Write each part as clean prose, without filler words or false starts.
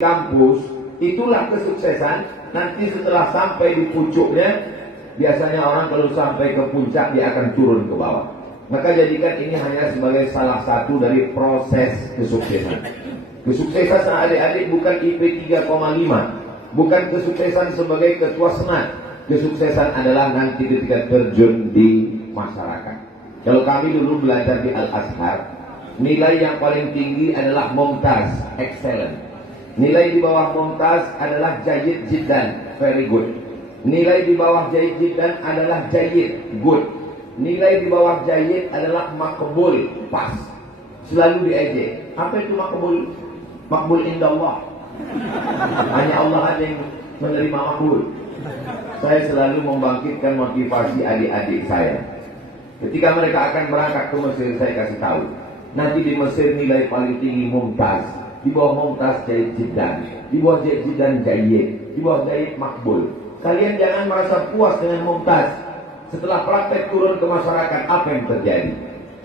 kampus, itulah kesuksesan. Nanti setelah sampai di puncaknya, biasanya orang kalau sampai ke puncak dia akan turun ke bawah. Maka jadikan ini hanya sebagai salah satu dari proses kesuksesan. Kesuksesan adik-adik bukan IP 3,5, bukan kesuksesan sebagai ketua senat. Kesuksesan adalah nanti ketika terjun di masyarakat. Kalau kami dulu belajar di Al-Azhar, nilai yang paling tinggi adalah Mumtaz, excellent. Nilai di bawah Mumtaz adalah Jayyid Jiddan, very good. Nilai di bawah Jayyid Jiddan adalah Jayyid, good. Nilai di bawah Jayyid adalah Makbul, pas. Selalu diejek. Apa itu Makbul? Makbul indallah. Hanya Allah ada yang menerima makbul. Saya selalu membangkitkan motivasi adik-adik saya. Ketika mereka akan berangkat ke Mesir, saya kasih tahu. Nanti di Mesir nilai paling tinggi Mumtaz. Di bawah Mumtaz Jayyid Jiddan. Di bawah Jayyid Jiddan Jayyid. Di bawah Jayyid Makbul. Kalian jangan merasa puas dengan Mumtaz. Setelah praktek turun ke masyarakat, apa yang terjadi?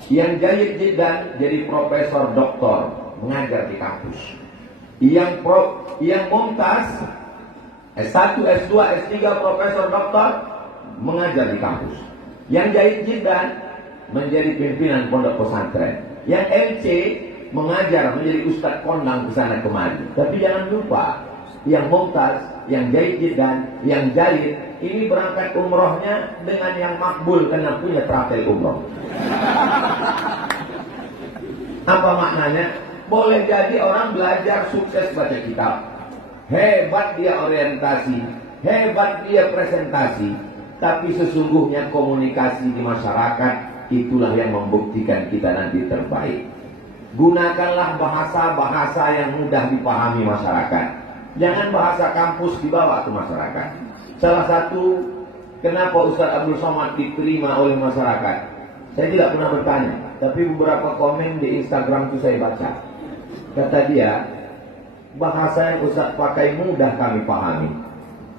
Yang Jayyid Jiddan jadi profesor doktor, mengajar di kampus. Yang Mumtaz S1, S2, S3, profesor doktor, mengajar di kampus. Yang Jayyid Jiddan menjadi pimpinan pondok pesantren. Yang MC mengajar menjadi ustadz kondang ke sana kemari. Tapi jangan lupa, yang Mumtaz, yang Jayyid Jiddan, yang Jalid, ini berangkat umrohnya dengan yang makbul karena punya travel umroh. Apa maknanya? Boleh jadi orang belajar sukses baca kitab, hebat dia orientasi, hebat dia presentasi, tapi sesungguhnya komunikasi di masyarakat itulah yang membuktikan kita nanti terbaik. Gunakanlah bahasa-bahasa yang mudah dipahami masyarakat. Jangan bahasa kampus dibawa ke masyarakat. Salah satu kenapa Ustaz Abdul Somad diterima oleh masyarakat, saya tidak pernah bertanya, tapi beberapa komen di Instagram itu saya baca. Kata dia, bahasa yang Ustaz pakai mudah kami pahami.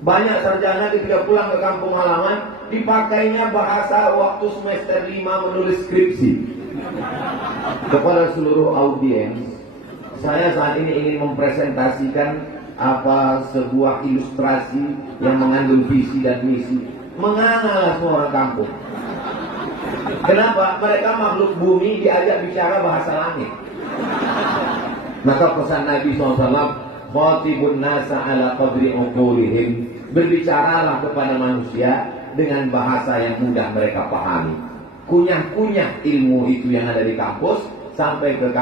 Banyak sarjana ketika pulang ke kampung halaman, dipakainya bahasa waktu semester 5 menulis skripsi. Kepada seluruh audiens, saya saat ini ingin mempresentasikan sebuah ilustrasi yang mengandung visi dan misi. Mengangalah semua orang kampung. Kenapa? Mereka makhluk bumi diajak bicara bahasa langit. Maka pesan Nabi SAW, khatibun nasa ala qadri uqulihim, berbicaralah kepada manusia dengan bahasa yang mudah mereka pahami. Kunyah-kunyah ilmu itu yang ada di kampus sampai ke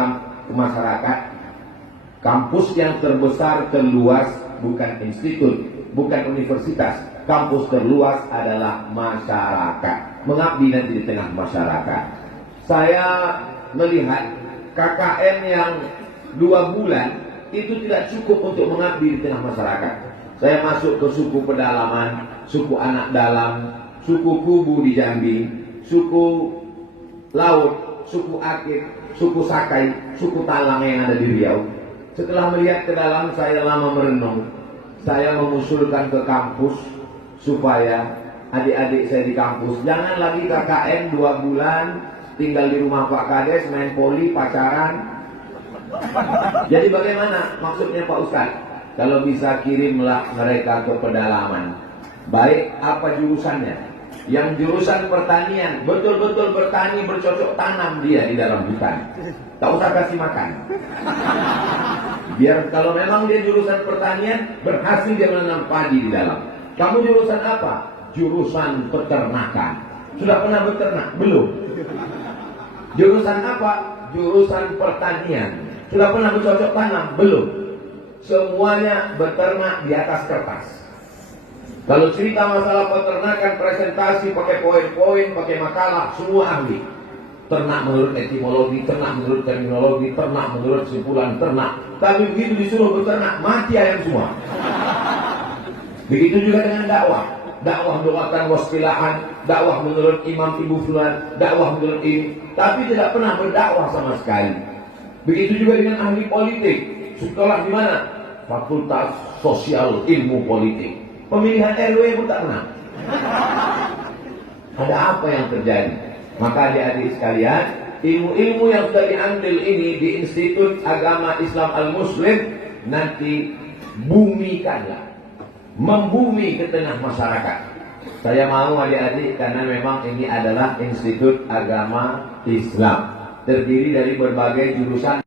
masyarakat. Kampus yang terbesar, terluas, bukan institut, bukan universitas. Kampus terluas adalah masyarakat. Mengabdi nanti di tengah masyarakat. Saya melihat KKN yang 2 bulan itu tidak cukup untuk mengabdi di tengah masyarakat. Saya masuk ke suku pedalaman, suku anak dalam, suku Kubu di Jambi, suku Laut, suku Akit, suku Sakai, suku Talang yang ada di Riau. Setelah melihat ke dalam, saya lama merenung. Saya mengusulkan ke kampus supaya adik-adik saya di kampus jangan lagi KKN 2 bulan tinggal di rumah Pak Kades, main poli, pacaran. Jadi bagaimana maksudnya Pak Ustaz? Kalau bisa kirimlah mereka ke pedalaman. Baik apa jurusannya? Yang jurusan pertanian, betul-betul bertani, bercocok tanam dia di dalam hutan. Tak usah kasih makan. Biar kalau memang dia jurusan pertanian, berhasil dia menanam padi di dalam. Kamu jurusan apa? Jurusan peternakan. Sudah pernah beternak? Belum. Jurusan apa? Jurusan pertanian. Sudah pernah bercocok tanam? Belum. Semuanya beternak di atas kertas. Kalau cerita masalah peternakan, presentasi pakai poin-poin, pakai makalah, semua ahli. Ternak menurut etimologi, ternak menurut terminologi, ternak menurut simpulan ternak. Tapi begitu disuruh beternak, mati ayam semua. Begitu juga dengan dakwah. Dakwah doakan waspilahan, dakwah menurut imam ibu fulan, dakwah menurut ini. Tapi tidak pernah berdakwah sama sekali. Begitu juga dengan ahli politik. Sekolah di mana? Fakultas Sosial Ilmu Politik. Pemilihan RW pun tak pernah. Ada apa yang terjadi? Maka adik-adik sekalian, ilmu-ilmu yang sudah diambil ini di Institut Agama Islam Al-Muslim nanti bumikanlah, membumi ke tengah masyarakat. Saya mau adik-adik karena memang ini adalah institut agama Islam, terdiri dari berbagai jurusan.